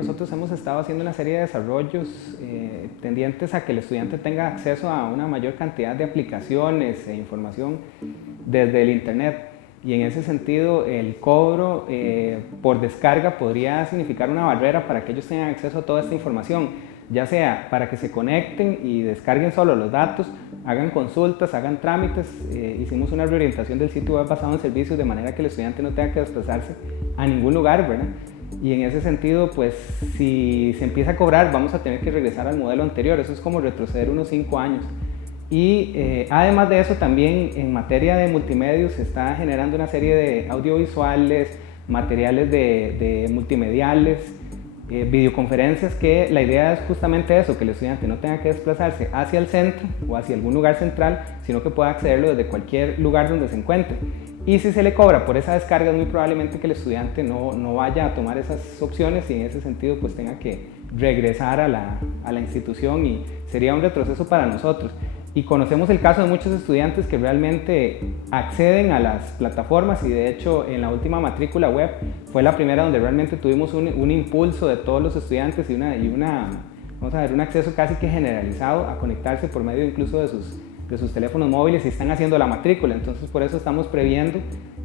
nosotros hemos estado haciendo una serie de desarrollos tendientes a que el estudiante tenga acceso a una mayor cantidad de aplicaciones e información desde el Internet. Y en ese sentido, el cobro por descarga podría significar una barrera para que ellos tengan acceso a toda esta información, ya sea para que se conecten y descarguen solo los datos, hagan consultas, hagan trámites. Hicimos una reorientación del sitio web basado en servicios de manera que el estudiante no tenga que desplazarse a ningún lugar, ¿verdad? Y en ese sentido, pues si se empieza a cobrar, vamos a tener que regresar al modelo anterior. Eso es como retroceder unos 5 años. Y además de eso, también en materia de multimedios se está generando una serie de audiovisuales, materiales de multimediales, videoconferencias, que la idea es justamente eso, que el estudiante no tenga que desplazarse hacia el centro o hacia algún lugar central, sino que pueda accederlo desde cualquier lugar donde se encuentre. Y si se le cobra por esa descarga, es muy probablemente que el estudiante no vaya a tomar esas opciones y en ese sentido pues tenga que regresar a la institución, y sería un retroceso para nosotros. Y conocemos el caso de muchos estudiantes que realmente acceden a las plataformas, y de hecho en la última matrícula web fue la primera donde realmente tuvimos un impulso de todos los estudiantes y vamos a ver, un acceso casi que generalizado a conectarse por medio incluso de sus teléfonos móviles, y están haciendo la matrícula. Entonces por eso estamos previendo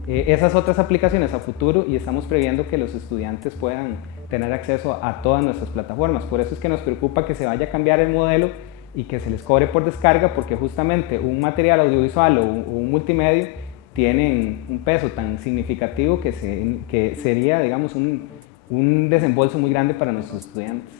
esas otras aplicaciones a futuro, y estamos previendo que los estudiantes puedan tener acceso a todas nuestras plataformas. Por eso es que nos preocupa que se vaya a cambiar el modelo y que se les cobre por descarga, porque justamente un material audiovisual o un multimedia tienen un peso tan significativo que sería, digamos, un desembolso muy grande para nuestros estudiantes.